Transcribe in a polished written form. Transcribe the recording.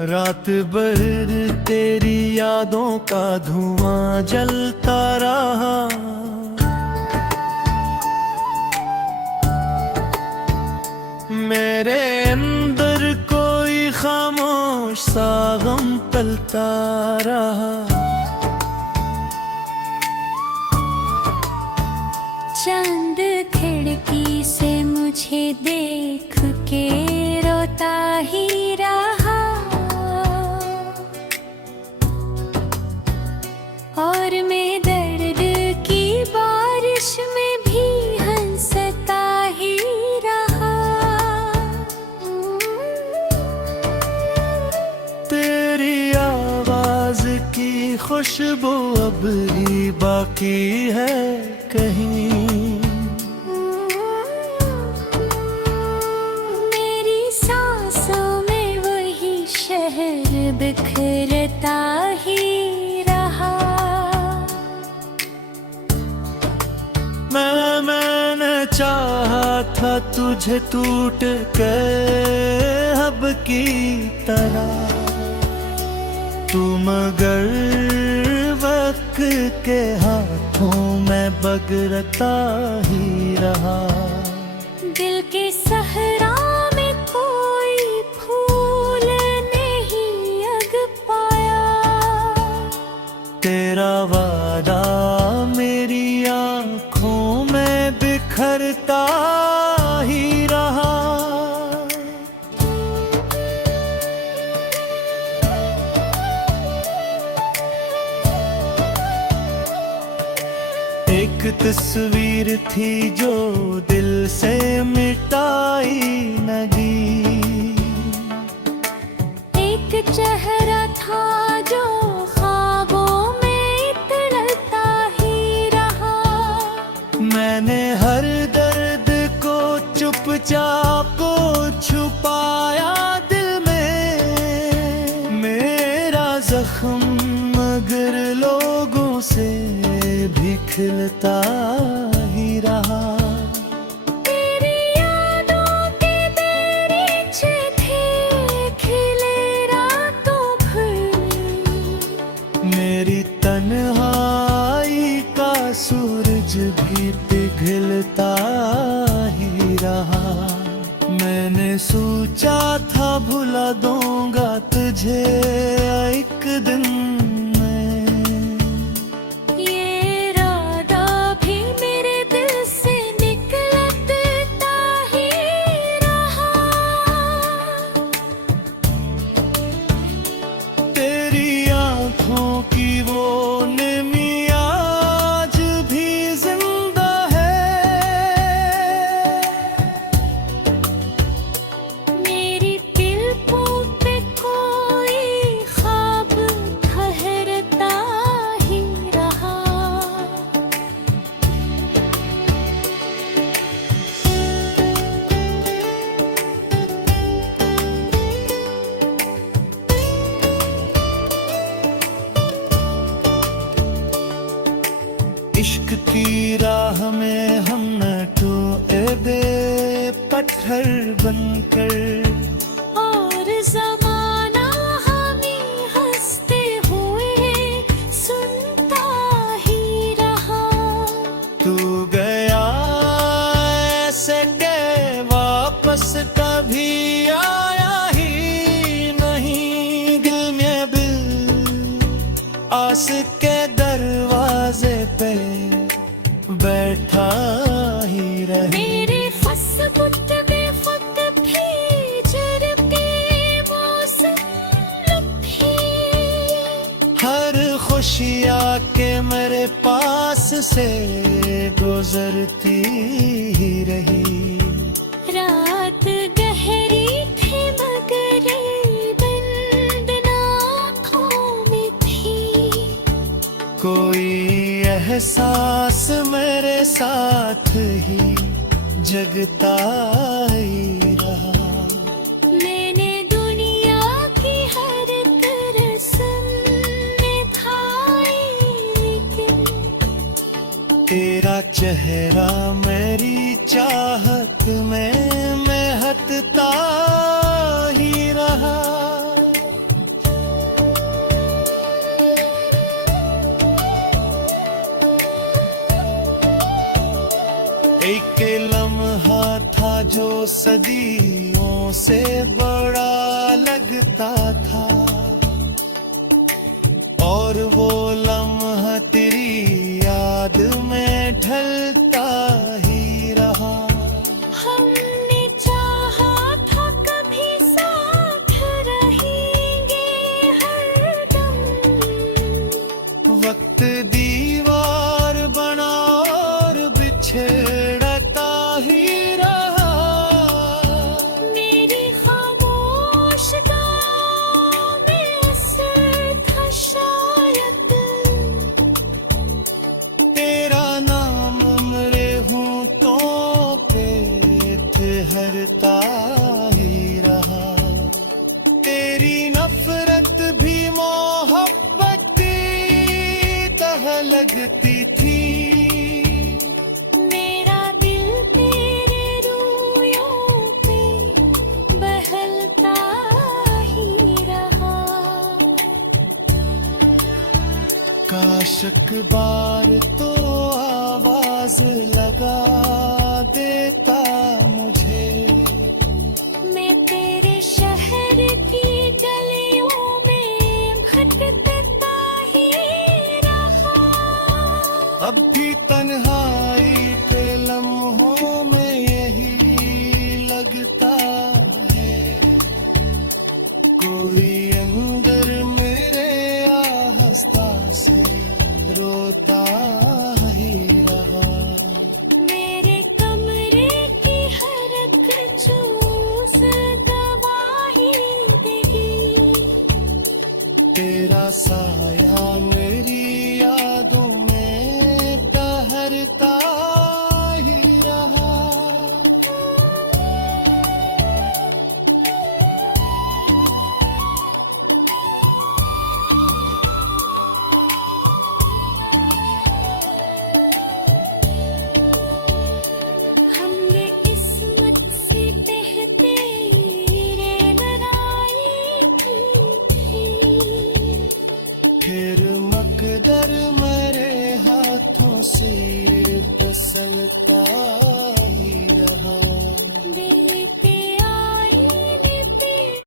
रात भर तेरी यादों का धुआं जलता रहा। मेरे अंदर कोई खामोश सा गम पलता रहा। चांद खिड़की से मुझे देख के रोता ही रहा, और मैं दर्द की बारिश में भी हंसता ही रहा। तेरी आवाज की खुशबू अब भी बाकी है कहीं। मेरी सांसों में वही शहर बिखरता ही रहा। मैंने चाहा था तुझे टूट के अब की तरह, तू मगर वक्त के हाथों में बगरता ही रहा। दिल के सहरा में कोई फूल नहीं अग पाया। तेरा वादा मेरी आँखों में बिखरता ही रहा। एक तस्वीर थी जो दिल से मिटाई न गई। एक चेहरा था जो ख्वाबों में तड़पता ही रहा। मैंने हर दर्द को चुपचाप छुपाया दिल में। मेरा जख्म मगर लोगों से भी खिलता ही रहा। तेरी यादों के दरीचे थे खिले रातों भर। मेरी तन्हाई का सूरज भी पिघलता ही रहा। मैंने सोचा था भुला दूंगा तुझे एक दिन में। ये राधा भी मेरे दिल से निकलता ही रहा। तेरी आँखों की वो नमी आज भी जिंदा है। मेरी दिल पे कोई ख्वाब ठहरता ही रहा। इश्क की राह में हम न टूटे दे पत्थर बनकर। और ज़माना हमें हंसते हुए सुनता ही रहा। तू गया ऐसे के वापस कभी आया ही नहीं। दिल में दिल आस के दरवाजे पे बैठा ही रहे। मेरे फसबुत बेफुत भी जर के मौसम लुभी। हर खुशियाँ के मेरे पास से गुजरती ही रही। रात गहरी थी मगर बंद आँखों में थी। कोई एहसास मेरे साथ ही जगता ही रहा। मैंने दुनिया की हर तरसम निभाई, लेकिन तेरा चेहरा मेरी चाहत में महकता ही रहा। जो सदियों से बड़ा लगता था, और वो लम्हा तेरी याद में ढलता ही रहा। हमने चाहा था कभी साथ रहेंगे हरदम, वक्त दीवार बना और बिछड़ता ही रहा। मेरी खामोश गाहों में असर था शायद, तेरा नाम मेरे होठों पे ठहरता ही रहा। तेरी नफरत भी मोहब्बत की तरह लगती थी। मेरा दिल तेरे रूयों पे बहलता ही रहा। काश अखबार तो आवाज लगा देता मुझे। मैं तेरे शहर की गलियों में भटकता ही रहा। अब भी तन्हाई के लम्हों में यही लगता है, कोई अंदर मेरे आस्था से रोता ही रहा। मेरे कमरे की हर एक चूस गवाही देगी। तेरा साया मेरी यादों में ठहरता ही रहा। हमने किस्मत से तहदीरें बनाई थी। फिर मकदर मेरे हाथों से फिसलता